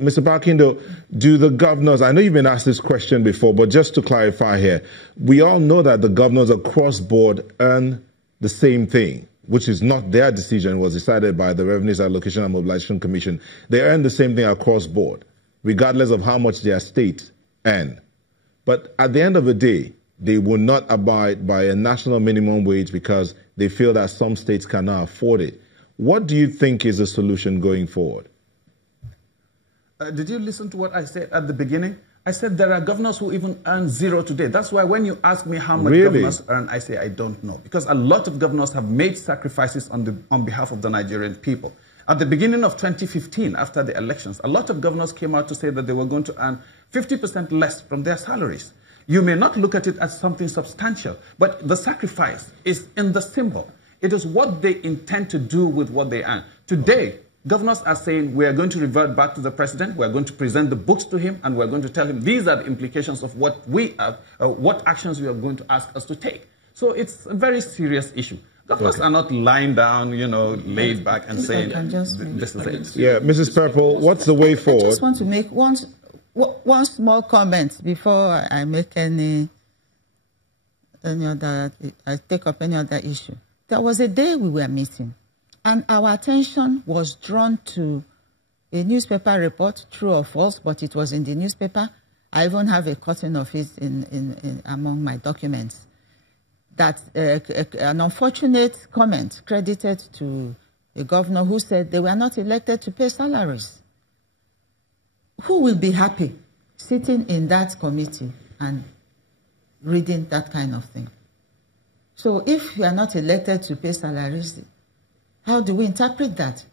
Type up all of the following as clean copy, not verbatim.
Mr. Barkindo, do the governors, I know you've been asked this question before, but just to clarify here, we all know that the governors across board earn the same thing, which is not their decision, was decided by the Revenues Allocation and Mobilization Commission. They earn the same thing across board, regardless of how much their state earn. But at the end of the day, they will not abide by a national minimum wage because they feel that some states cannot afford it. What do you think is the solution going forward? Did you listen to what I said at the beginning? I said there are governors who even earn zero today. That's why when you ask me how much governors earn, I say I don't know. Because a lot of governors have made sacrifices on behalf of the Nigerian people. At the beginning of 2015, after the elections, a lot of governors came out to say that they were going to earn 50% less from their salaries. You may not look at it as something substantial, but the sacrifice is in the symbol. It is what they intend to do with what they earn. Today, governors are saying we are going to revert back to the president, we are going to present the books to him, and we are going to tell him these are the implications of what what actions we are going to ask us to take. So it's a very serious issue. Governors are not lying down, you know, laid back and saying this is it. Yeah, Mrs. Purple, what's the way forward? I just want to make one small comment before I make any other, I take up any other issue. There was a day we were meeting, and our attention was drawn to a newspaper report, true or false, but it was in the newspaper. I even have a cutting of it among my documents. That an unfortunate comment credited to a governor who said they were not elected to pay salaries. Who will be happy sitting in that committee and reading that kind of thing? So if you are not elected to pay salaries, how do we interpret that?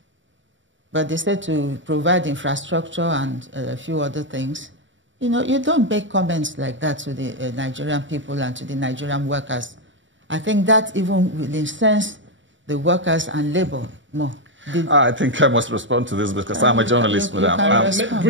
But they said to provide infrastructure and a few other things. You know, you don't make comments like that to the Nigerian people and to the Nigerian workers. I think that even will incense the workers and labor more. I think I must respond to this because I'm a journalist, madam.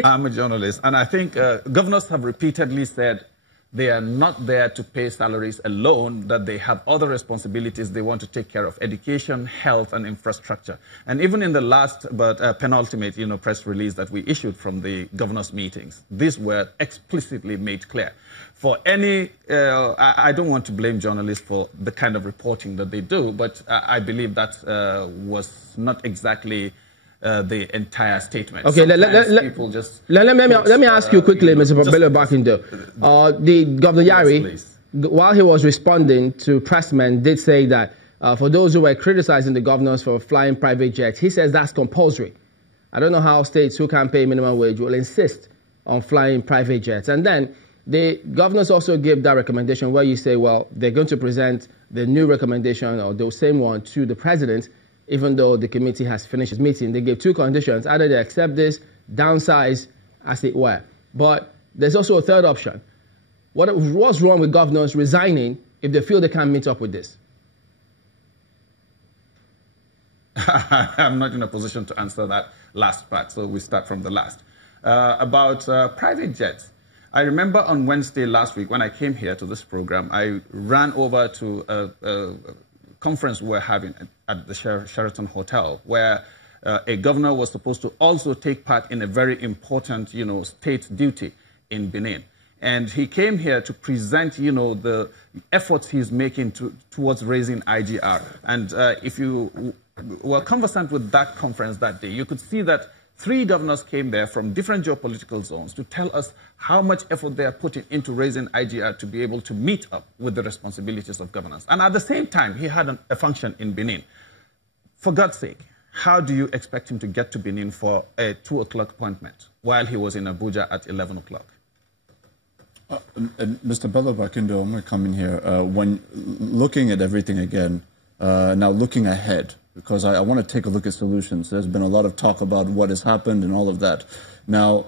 I'm a journalist. And I think governors have repeatedly said they are not there to pay salaries alone, that they have other responsibilities they want to take care of: education, health, and infrastructure. And even in the last but penultimate, press release that we issued from the governors' meetings, these were explicitly made clear. For any, I don't want to blame journalists for the kind of reporting that they do, but I believe that was not exactly the entire statement. Okay, let me ask you quickly, Mr. Bello Barkindo. The Governor Yari, while he was responding to pressmen, did say that for those who were criticizing the governors for flying private jets, he says that's compulsory. I don't know how states who can't pay minimum wage will insist on flying private jets. And then the governors also gave that recommendation where you say, well, they're going to present the new recommendation or the same one to the president, even though the committee has finished its meeting. They gave two conditions: either they accept this, downsize, as it were. But there's also a third option. What's wrong with governors resigning if they feel they can't meet up with this? I'm not in a position to answer that last part, so we start from the last. About private jets. I remember on Wednesday last week when I came here to this program, I ran over to a conference we were having at the Sheraton Hotel, where a governor was supposed to also take part in a very important, state duty in Benin. And he came here to present, the efforts he's making towards raising IGR. And if you were conversant with that conference that day, you could see that 3 governors came there from different geopolitical zones to tell us how much effort they are putting into raising IGR to be able to meet up with the responsibilities of governance. And at the same time, he had a function in Benin. For God's sake, how do you expect him to get to Benin for a 2 o'clock appointment while he was in Abuja at 11 o'clock? Mr. Bello Barkindo, I'm going to come in here. When looking at everything again, now looking ahead, because I want to take a look at solutions. There's been a lot of talk about what has happened and all of that. Now,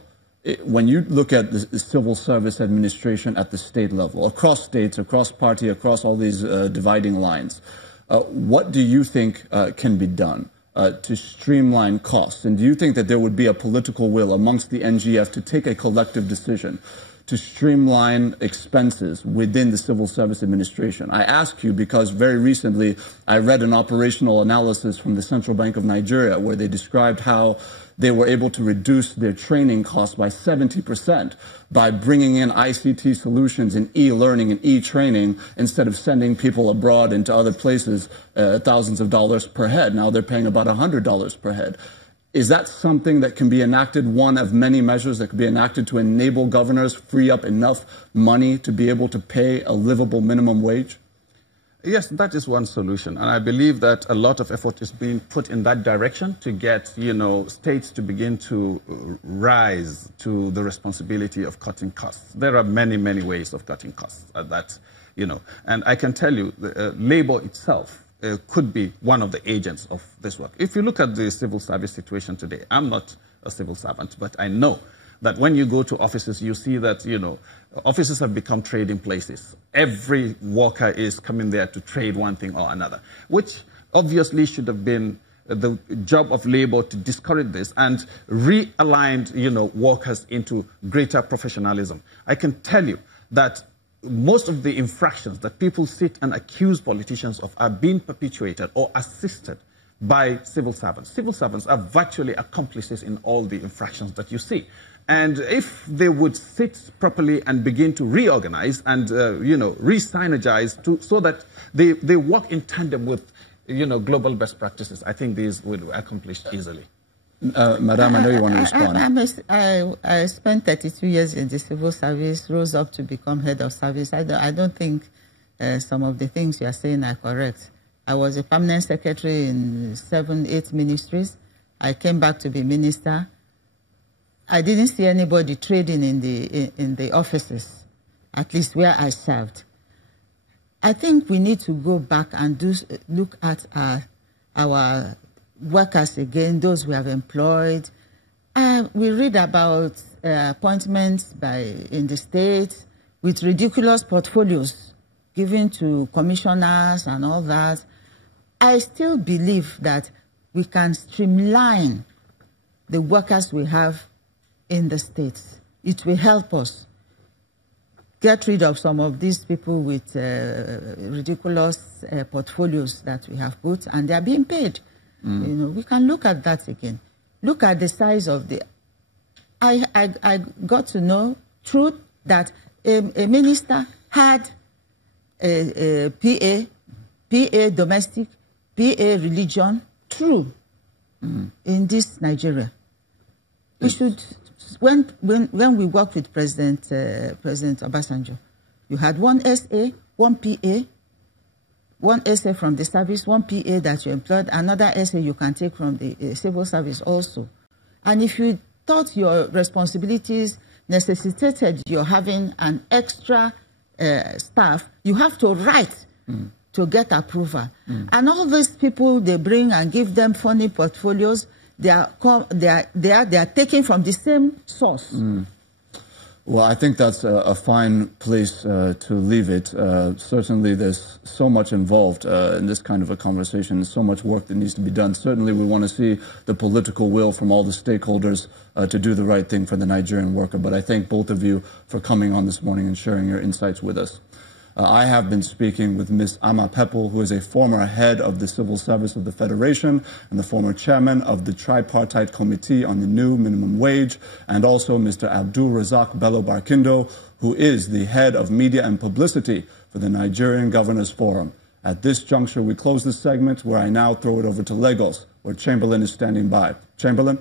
when you look at the civil service administration at the state level, across states, across party, across all these dividing lines, what do you think can be done to streamline costs? And do you think that there would be a political will amongst the NGF to take a collective decision to streamline expenses within the civil service administration? I ask you because very recently I read an operational analysis from the Central Bank of Nigeria where they described how they were able to reduce their training costs by 70% by bringing in ICT solutions in e-learning and e-training instead of sending people abroad into other places thousands of dollars per head. Now they're paying about $100 per head. Is that something that can be enacted, one of many measures that can be enacted to enable governors free up enough money to be able to pay a livable minimum wage? Yes, that is one solution. And I believe that a lot of effort is being put in that direction to get, states to begin to rise to the responsibility of cutting costs. There are many, many ways of cutting costs and I can tell you, labor itself could be one of the agents of this work. If you look at the civil service situation today, I'm not a civil servant, but I know that when you go to offices, you see that, offices have become trading places. Every worker is coming there to trade one thing or another, which obviously should have been the job of labor to discourage this and realigned, workers into greater professionalism. I can tell you that most of the infractions that people sit and accuse politicians of are being perpetuated or assisted by civil servants. Civil servants are virtually accomplices in all the infractions that you see. And if they would sit properly and begin to reorganize and, re-synergize so that they work in tandem with, global best practices, I think these would be accomplished easily. Madam, I know you want to respond. I spent 32 years in the civil service, rose up to become head of service. I don't think some of the things you are saying are correct. I was a permanent secretary in 7, 8 ministries. I came back to be minister. I didn't see anybody trading in the offices, at least where I served. I think we need to go back and look at our workers again, those we have employed. We read about appointments in the state with ridiculous portfolios given to commissioners and all that. I still believe that we can streamline the workers we have in the states. It will help us get rid of some of these people with ridiculous portfolios that we have put, and they are being paid. We can look at that again. Look at the size of the... I got to know truth that a minister had a PA domestic, PA religion, true, in this Nigeria. We should... When we worked with President Obasanjo, you had one SA, one PA, one SA from the service, one PA that you employed, another SA you can take from the civil service also. And if you thought your responsibilities necessitated your having an extra staff, you have to write to get approval. And all these people they bring and give them funny portfolios, they are taken from the same source. Well, I think that's a fine place to leave it. Certainly, there's so much involved in this kind of a conversation, so much work that needs to be done. Certainly, we want to see the political will from all the stakeholders to do the right thing for the Nigerian worker. But I thank both of you for coming on this morning and sharing your insights with us. I have been speaking with Ms. Ama Peppel, who is a former head of the Civil Service of the Federation and the former chairman of the Tripartite Committee on the New Minimum Wage, and also Mr. Abdul Razak Bello Barkindo, who is the head of media and publicity for the Nigerian Governors Forum. At this juncture, we close this segment, where I now throw it over to Lagos, where Chamberlain is standing by. Chamberlain?